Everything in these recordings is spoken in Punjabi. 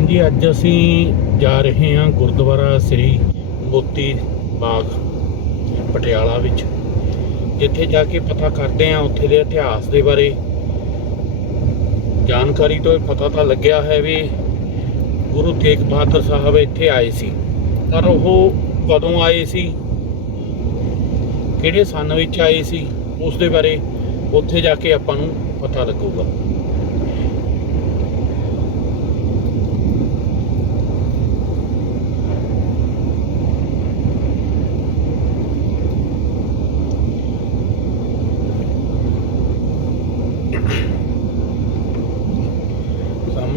ਹਾਂਜੀ, ਅੱਜ ਅਸੀਂ ਜਾ ਰਹੇ ਹਾਂ ਗੁਰਦੁਆਰਾ ਸ੍ਰੀ ਮੋਤੀ ਬਾਗ, ਪਟਿਆਲਾ ਵਿੱਚ, ਜਿੱਥੇ ਜਾ ਕੇ ਪਤਾ ਕਰਦੇ ਹਾਂ ਉੱਥੇ ਦੇ ਇਤਿਹਾਸ ਦੇ ਬਾਰੇ। ਜਾਣਕਾਰੀ ਤੋਂ ਪਤਾ ਤਾਂ ਲੱਗਿਆ ਹੈ ਵੀ ਗੁਰੂ ਤੇਗ ਬਹਾਦਰ ਸਾਹਿਬ ਇੱਥੇ ਆਏ ਸੀ। ਪਰ ਉਹ ਕਦੋਂ ਆਏ ਸੀ? ਕਿਹੜੇ ਸਨ ਵਿੱਚ ਆਏ ਸੀ? ਉਸ ਦੇ ਬਾਰੇ ਉੱਥੇ ਜਾ ਕੇ ਆਪਾਂ ਨੂੰ ਪਤਾ ਲੱਗੂਗਾ।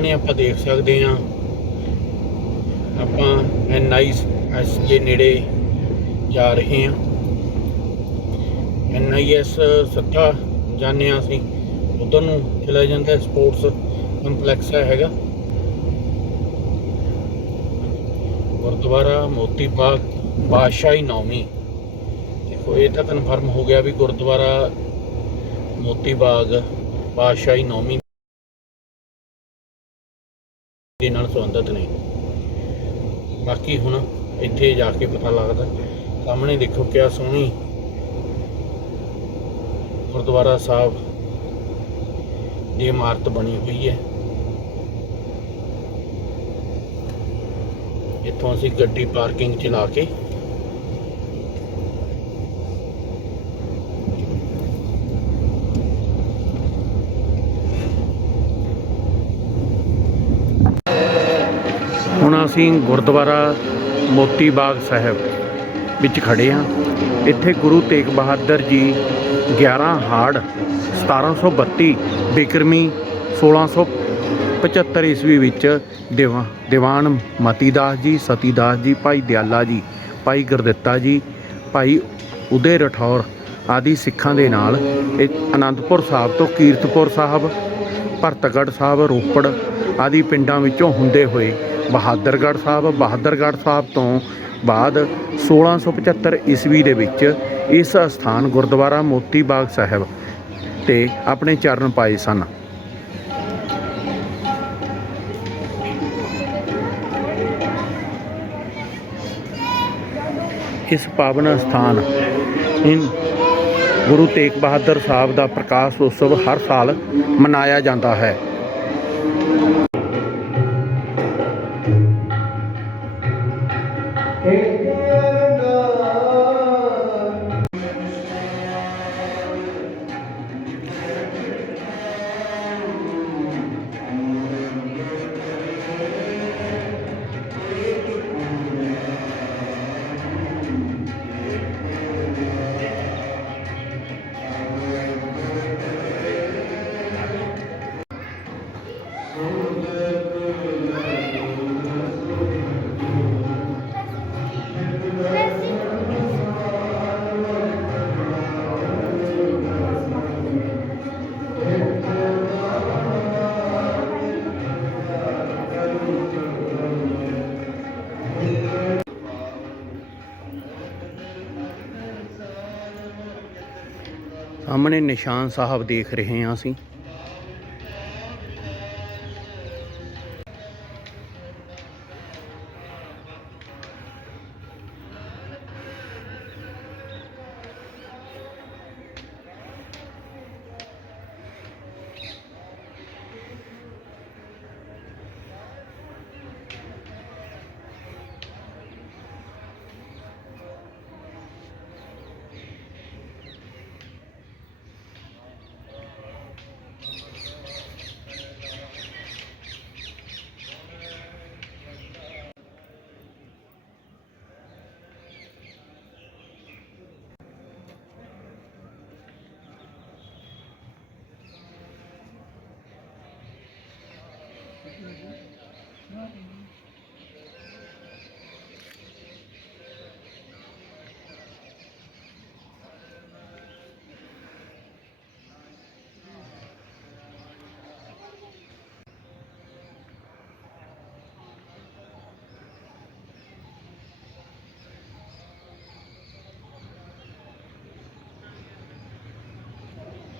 ਸਾਹਮਣੇ ਆਪਾਂ ਦੇਖ ਸਕਦੇ ਹਾਂ। ਆਪਾਂ ਐਨਆਈਐਸ ਦੇ ਨੇੜੇ ਜਾ ਰਹੇ ਹਾਂ। ਐਨਆਈਐਸ ਸੱਤਾ ਜਾਂਦੇ ਹਾਂ ਅਸੀਂ। ਉਧਰ ਨੂੰ ਚਲਾ ਜਾਂਦਾ ਸਪੋਰਟਸ ਕੰਪਲੈਕਸ ਹੈਗਾ। ਗੁਰਦੁਆਰਾ ਮੋਤੀ ਬਾਗ, ਬਾਦਸ਼ਾਹੀ ਨੌਵੀਂ। ਦੇਖੋ, ਇਹ ਤਾਂ ਕਨਫਰਮ ਹੋ ਗਿਆ ਵੀ ਗੁਰਦੁਆਰਾ ਮੋਤੀ ਬਾਗ, ਬਾਦਸ਼ਾਹੀ ਨੌਵੀਂ ਦੇ ਨਾਲ ਸੰਬੰਧਿਤ ਨੇ ਬਾਕੀ ਹੁਣ ਇੱਥੇ ਜਾ ਕੇ ਪਤਾ ਲੱਗਦਾ, ਸਾਹਮਣੇ ਦੇਖੋ ਕਿਆ ਸੋਹਣੀ ਗੁਰਦੁਆਰਾ ਸਾਹਿਬ ਦੀ ਇਮਾਰਤ ਬਣੀ ਹੋਈ ਹੈ। ਇੱਥੋਂ ਅਸੀਂ ਗੱਡੀ ਪਾਰਕਿੰਗ 'ਚ ਲਾ ਕੇ ਹੁਣ ਅਸੀਂ ਗੁਰਦੁਆਰਾ ਮੋਤੀ ਬਾਗ ਸਾਹਿਬ ਵਿੱਚ ਖੜੇ ਹਾਂ। ਇੱਥੇ ਗੁਰੂ ਤੇਗ ਬਹਾਦਰ ਜੀ 11 ਹਾੜ 1732 ਬਿਕਰਮੀ 1675 ਈਸਵੀ ਵਿੱਚ ਦੀਵਾ, ਦੀਵਾਨ ਮਤੀਦਾਸ ਜੀ, ਸਤੀਦਾਸ ਜੀ, ਭਾਈ ਦਿਆਲਾ ਜੀ, ਭਾਈ ਗੁਰਦਿੱਤਾ ਜੀ, ਭਾਈ ਉਦੇ ਰਠੌਰ ਆਦਿ ਸਿੱਖਾਂ ਦੇ ਨਾਲ ਇਹ ਅਨੰਦਪੁਰ ਸਾਹਿਬ ਤੋਂ ਕੀਰਤਪੁਰ ਸਾਹਿਬ, ਭਰਤਗੜ੍ਹ ਸਾਹਿਬ, ਰੋਪੜ ਆਦਿ ਪਿੰਡਾਂ ਵਿੱਚੋਂ ਹੁੰਦੇ ਹੋਏ ਬਹਾਦਰਗੜ੍ਹ ਸਾਹਿਬ ਬਹਾਦਰਗੜ੍ਹ ਸਾਹਿਬ ਤੋਂ ਬਾਅਦ 1675 ਈਸਵੀ ਦੇ ਵਿੱਚ ਇਸ ਸਥਾਨ ਗੁਰਦੁਆਰਾ ਮੋਤੀ ਬਾਗ ਸਾਹਿਬ ਤੇ ਆਪਣੇ ਚਰਨ ਪਾਏ ਸਨ। ਇਸ ਪਾਵਨ ਸਥਾਨ ਇਨ ਗੁਰੂ ਤੇਗ ਬਹਾਦਰ ਸਾਹਿਬ ਦਾ ਪ੍ਰਕਾਸ਼ ਉਤਸਵ ਹਰ ਸਾਲ ਮਨਾਇਆ ਜਾਂਦਾ ਹੈ। ਸਾਹਮਣੇ ਨਿਸ਼ਾਨ ਸਾਹਿਬ ਦੇਖ ਰਹੇ ਹਾਂ ਅਸੀਂ।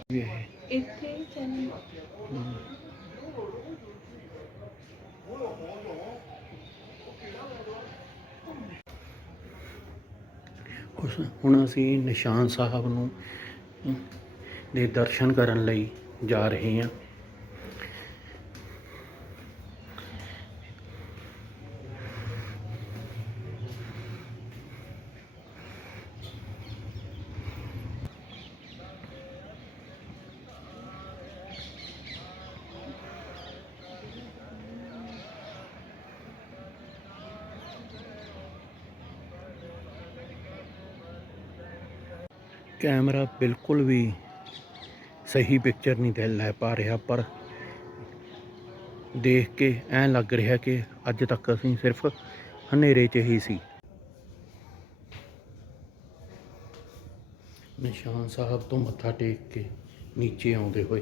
ਵੀ ਹੈ ਉਸ ਹੁਣ ਅਸੀਂ ਨਿਸ਼ਾਨ ਸਾਹਿਬ ਨੂੰ ਦੇ ਦਰਸ਼ਨ ਕਰਨ ਲਈ ਜਾ ਰਹੇ ਹਾਂ। ਕੈਮਰਾ ਬਿਲਕੁਲ ਵੀ ਸਹੀ ਪਿਕਚਰ ਨਹੀਂ ਦੇ ਲੈ ਪਾ ਰਿਹਾ, ਪਰ ਦੇਖ ਕੇ ਐਂ ਲੱਗ ਰਿਹਾ ਕਿ ਅੱਜ ਤੱਕ ਅਸੀਂ ਸਿਰਫ ਹਨੇਰੇ 'ਚ ਹੀ ਸੀ। ਨਿਸ਼ਾਨ ਸਾਹਿਬ ਤੋਂ ਮੱਥਾ ਟੇਕ ਕੇ ਨੀਚੇ ਆਉਂਦੇ ਹੋਏ